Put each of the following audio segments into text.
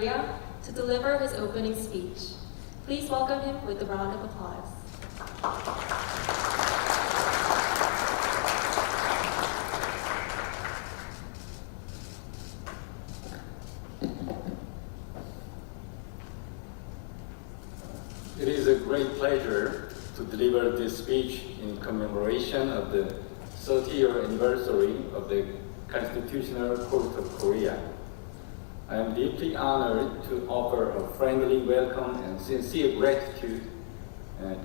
Korea to deliver his opening speech. Please welcome him with a round of applause. It is a great pleasure to deliver this speech in commemoration of the 30th anniversary of the Constitutional Court of Korea. I am deeply honored to offer a friendly welcome and sincere gratitude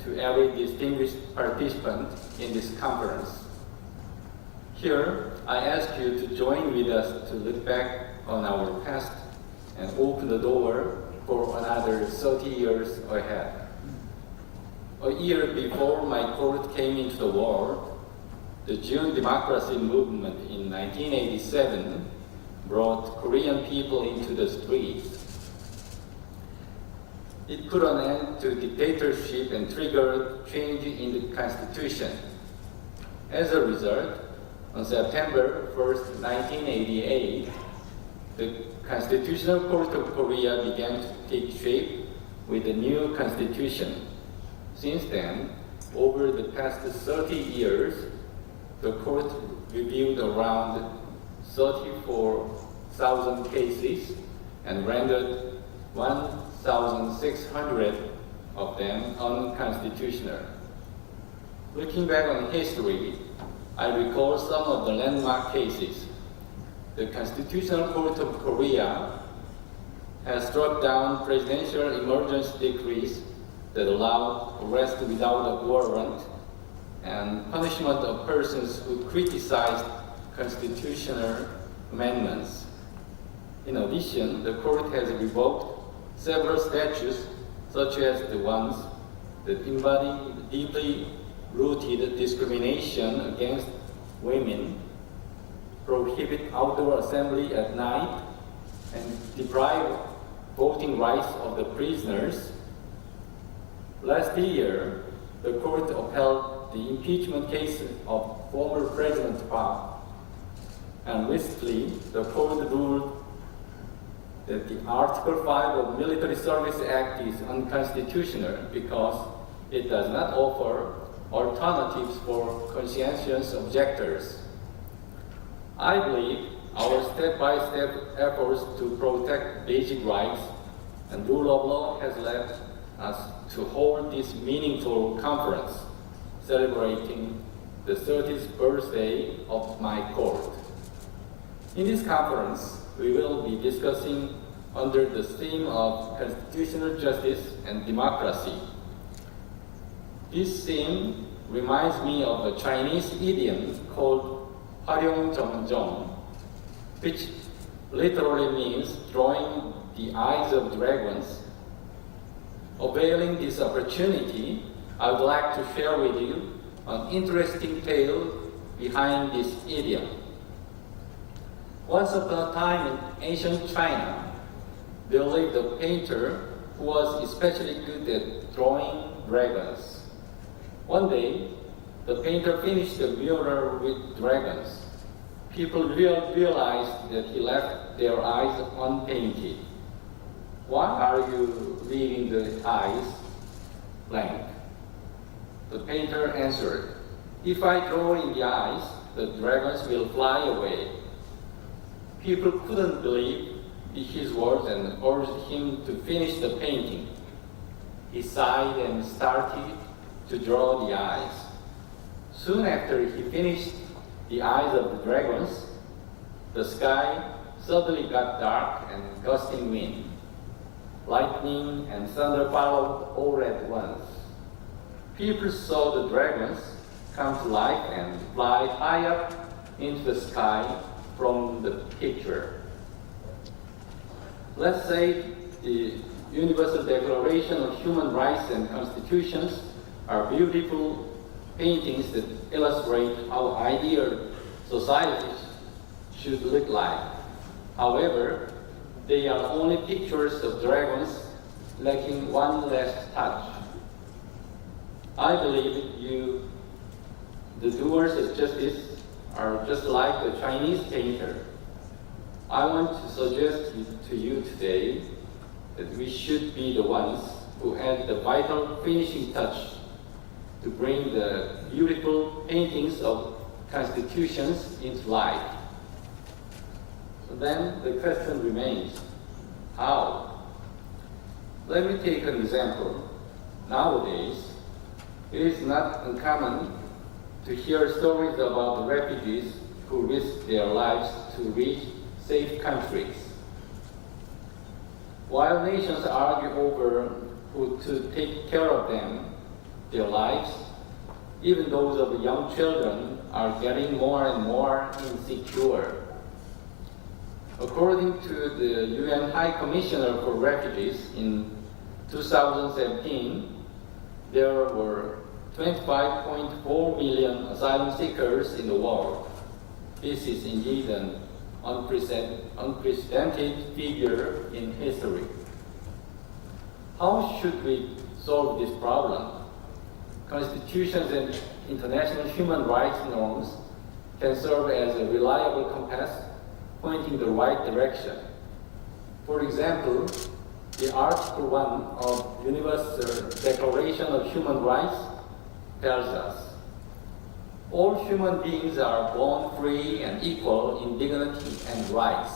to every distinguished participant in this conference. Here, I ask you to join with us to look back on our past and open the door for another 30 years ahead. A year before my court came into the world, the June democracy movement in 1987 brought Korean people into the streets. It put an end to dictatorship and triggered change in the constitution. As a result, on September 1st, 1988, the Constitutional Court of Korea began to take shape with the new constitution. Since then, over the past 30 years, the court reviewed around 34,000 cases and rendered 1,600 of them unconstitutional. Looking back on history, I recall some of the landmark cases. The Constitutional Court of Korea has struck down presidential emergency decrees that allowed arrest without a warrant and punishment of persons who criticized constitutional amendments. In addition, the court has revoked several statutes, such as the ones that embody deeply rooted discrimination against women, prohibit outdoor assembly at night, and deprive voting rights of the prisoners. Last year, the court upheld the impeachment case of former President Park, and recently the court ruled that the Article 5 of Military Service Act is unconstitutional because it does not offer alternatives for conscientious objectors. I believe our step-by-step efforts to protect basic rights and rule of law has led us to hold this meaningful conference celebrating the 30th birthday of my court. In this conference, we will be discussing under the theme of constitutional justice and democracy. This theme reminds me of a Chinese idiom called 활용정정, which literally means drawing the eyes of dragons. Availing this opportunity, I would like to share with you an interesting tale behind this idiom. Once upon a time in ancient China, there lived a painter who was especially good at drawing dragons. One day, the painter finished the mural with dragons. People realized that he left their eyes unpainted. Why are you leaving the eyes blank? The painter answered, if I draw in the eyes, the dragons will fly away. People couldn't believe his words and urged him to finish the painting. He sighed and started to draw the eyes. Soon after he finished the eyes of the dragons, the sky suddenly got dark and gusting wind. Lightning and thunder followed all at once. People saw the dragons come to life and fly high up into the sky from the picture. Let's say the Universal Declaration of Human Rights and Constitutions are beautiful paintings that illustrate how ideal societies should look like. However, they are only pictures of dragons lacking one last touch. I believe the doers of justice, are just like the Chinese painter. I want to suggest to you today that we should be the ones who add the vital finishing touch to bring the beautiful paintings of constitutions into life. So then the question remains, how? Let me take an example. Nowadays, it is not uncommon to hear stories about the refugees who risk their lives to reach safe countries. While nations argue over who to take care of them, their lives, even those of young children, are getting more and more insecure. According to the UN High Commissioner for Refugees in 2017, there were 25.4 million asylum seekers in the world. This is indeed an unprecedented figure in history. How should we solve this problem? Constitutions and international human rights norms can serve as a reliable compass pointing the right direction. For example, the Article 1 of Universal Declaration of Human Rights tells us, all human beings are born free and equal in dignity and rights.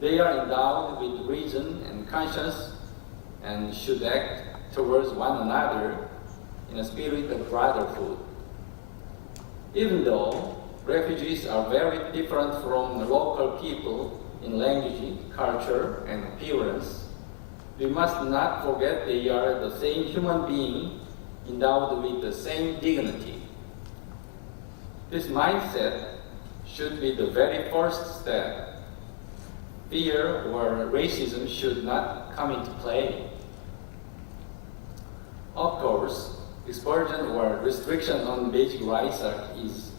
They are endowed with reason and conscience and should act towards one another in a spirit of brotherhood. Even though refugees are very different from the local people in language, culture, and appearance, we must not forget they are the same human being endowed with the same dignity. This mindset should be the very first step. Fear or racism should not come into play. Of course, expulsion or restriction on basic rights is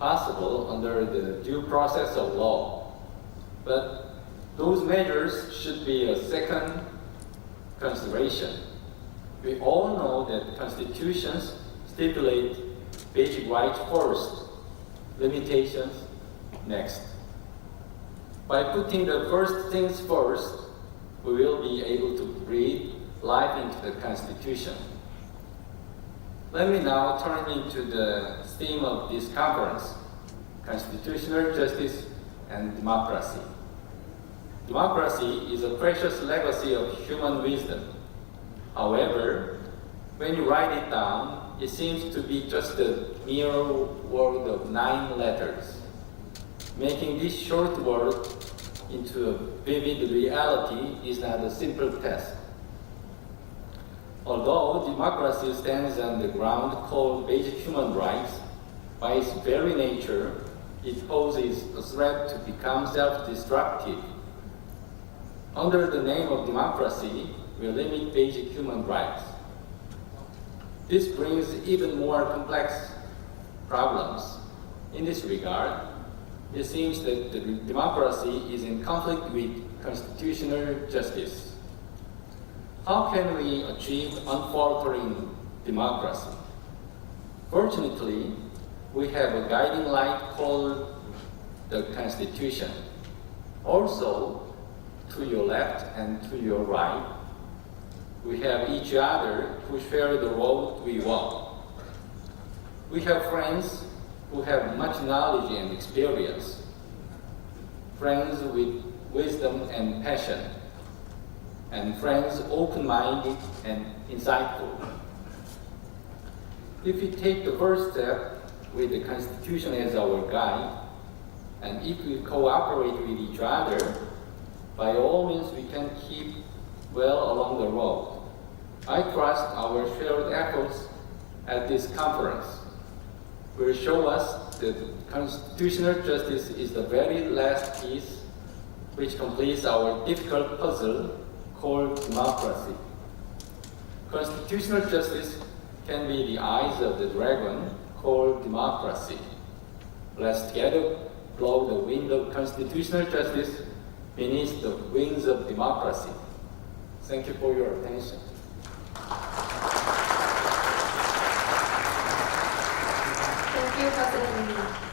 possible under the due process of law. But those measures should be a second consideration. We all know that constitutions stipulate basic rights first, limitations next. By putting the first things first, we will be able to breathe life into the Constitution. Let me now turn into the theme of this conference, constitutional justice and democracy. Democracy is a precious legacy of human wisdom. However, when you write it down, it seems to be just a mere word of 9 letters. Making this short word into a vivid reality is not a simple task. Although democracy stands on the ground called basic human rights, by its very nature, it poses a threat to become self-destructive. Under the name of democracy, we limit basic human rights. This brings even more complex problems. In this regard, it seems that the democracy is in conflict with constitutional justice. How can we achieve unfaltering democracy? Fortunately, we have a guiding light called the Constitution. Also, to your left and to your right, we have each other who share the road we walk. We have friends who have much knowledge and experience, friends with wisdom and passion, and friends open-minded and insightful. If we take the first step with the Constitution as our guide, and if we cooperate with each other, by all means we can keep well along the road. I trust our shared efforts at this conference will show us that constitutional justice is the very last piece which completes our difficult puzzle called democracy. Constitutional justice can be the eyes of the dragon called democracy. Let's together blow the wind of constitutional justice beneath the wings of democracy. Thank you for your attention. Thank you, President Lee.